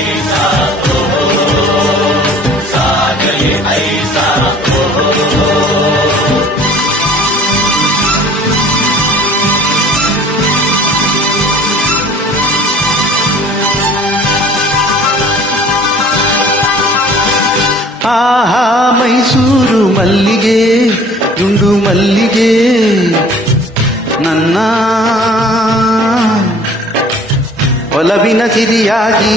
ऐसा साजले ऐसा ಆಹಾ ಮೈಸೂರು ಮಲ್ಲಿಗೆ ದುಂಡು ಮಲ್ಲಿಗೆ ನನ್ನ ಒಲವಿನ ಸಿರಿಯಾಗಿ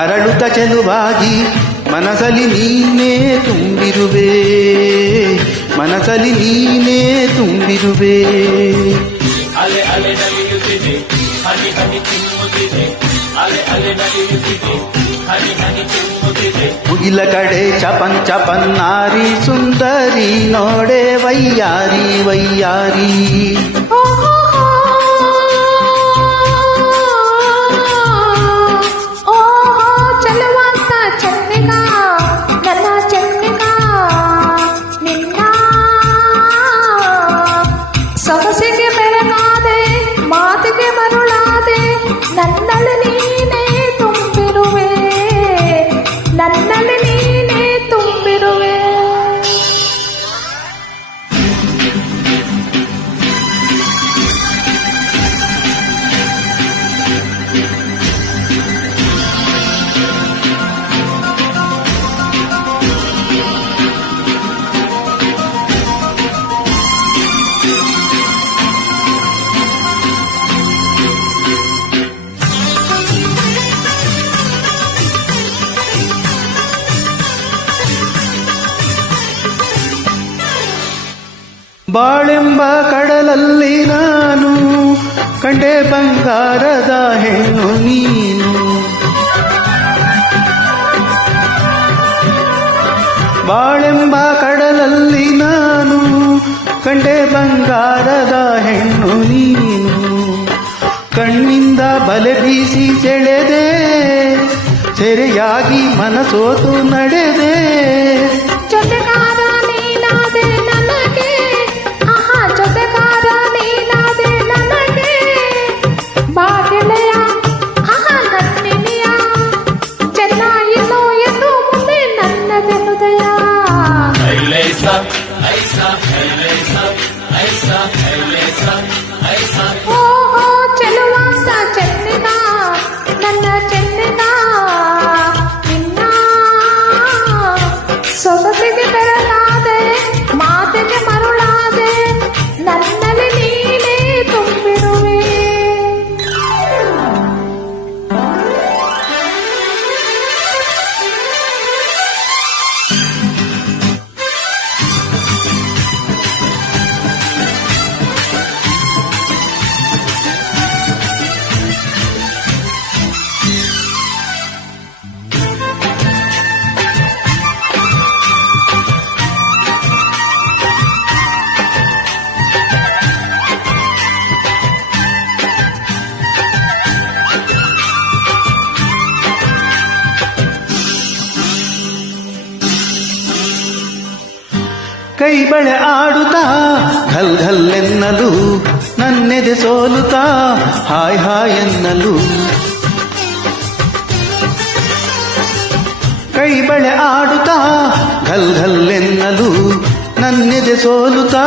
ಅರಳುತ್ತ ಚೆಲುವಾಗಿ ಮನಸಲಿ ನೀನೇ ತುಂಬಿರುವೆ ಮನಸಲಿ ನೀನೇ ತುಂಬಿರುವೆ ಅಲೆ ಅಲೆ ನಲಿಯುತ್ತಿದೆ ಹನಿ ಹನಿ ಚಿಮ್ಮುತ್ತಿದೆ ಅಲೆ ಅಲೆ ನಲಿಯುತ್ತಿದೆ ಹನಿ ಹನಿ ಚಿಮ್ಮುತ್ತಿದೆ ಮುಗಿಲ ಕಡೆ ಚಪನ್ ಚಪನ್ ನಾರಿ ಸುಂದರಿ ನೋಡೆ ವೈಯಾರಿ ವೈಯಾರಿ ಸೊಗಸಿಗೆ ಬೆಳಗಾದೆ ಮಾತಿಗೆ ಮರುಳಾದೆ ನನ್ನಲ್ಲಿ ನೀನೇ ತುಂಬಿರುವೆ ನನ್ನಲ್ಲಿ ನೀನೇ ತುಂಬಿರುವೆ ಬಾಳೆಂಬ ಕಡಲಲ್ಲಿ ನಾನು ಕಂಡೆ ಬಂಗಾರದ ಹೆಣ್ಣು ನೀನು ಬಾಳೆಂಬ ಕಡಲಲ್ಲಿ ನಾನು ಕಂಡೆ ಬಂಗಾರದ ಹೆಣ್ಣು ನೀನು ಕಣ್ಣಿಂದ ಬಲೆ ಬೀಸಿ ಸೆಳೆದೆ ಸೆರೆಯಾಗಿ ಮನಸೋತು ನಡೆದೆ ಜೊತೆಗಾರ ನೀನಾದೆ ನನಗೆ ಆಹಾ ಜೊತೆಗಾರ ನೀನಾದೆ ನನಗೆ ಬಾಗೆಳೆಯ ಆಹಾ ನನ್ನಿನಿಯ ಚೆನ್ನಾಯಿಲ್ಲೋ ಎಂದು ಮುಂದೆ ನನ್ನದೆ ಹೃದಯ ऐसा ऐसा ऐसा ऐसा ऐसा ऐसा ಓ ಚೆಲುವಾಸ ಚೆನ್ನಿನ ನನ್ನ ಚೆನ್ನಿನ ನಿನ್ನ ಸೊಗಸಿಗೆ ಬೆರಗಾದೆ ಮಾತಿಗೆ ಮರುಳಾದೆ ನನ್ನಲ್ಲಿ ನೀನೇ ತುಂಬಿರುವೆ ಕೈ ಬಳೆ ಆಡುತ್ತಾ ಘಲ್ ಘಲ್ ಎನ್ನಲು ನನ್ನೆದೆ ಸೋಲುತ್ತಾ ಹಾಯ್ ಹಾಯ್ ಎನ್ನಲು ಕೈ ಬಳೆ ಆಡುತ್ತಾ ಘಲ್ ಘಲ್ ಎನ್ನಲು ನನ್ನೆದೆ ಸೋಲುತ್ತಾ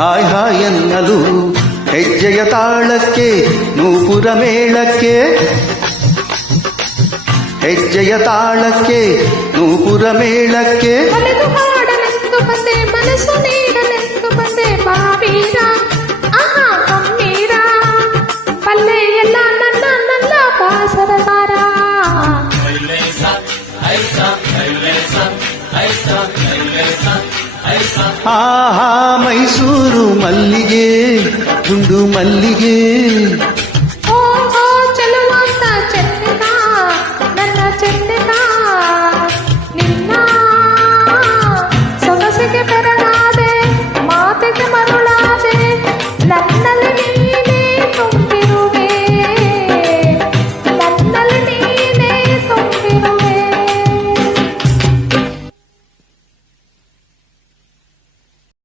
ಹಾಯ್ ಹಾಯ್ ಎನ್ನಲು ಹೆಜ್ಜೆಯ ತಾಳಕ್ಕೆ ನೂಪುರ ಮೇಳಕ್ಕೆ ಹೆಜ್ಜೆಯ ತಾಳಕ್ಕೆ ನೂಪುರ ಮೇಳಕ್ಕೆ ಒಲೆದು ಹಾಡಲೆಂದು ಬಂದೆ ಮನಸ್ಸು ನೀಡಲೆಂದು ಬಂದೆ ಬಾವೀರ ಆಹಾ ಕಮ್ಮೀರ ಪಲ್ಲೆ ಎಲ್ಲ ನನ್ನ ನನ್ನ ಬಾಸರದಾರ ऐसा ऐसा ऐसा ऐसा ऐसा ऐसा ಆಹಾ ಮೈಸೂರು ಮಲ್ಲಿಗೆ ದುಂಡು ಮಲ್ಲಿಗೆ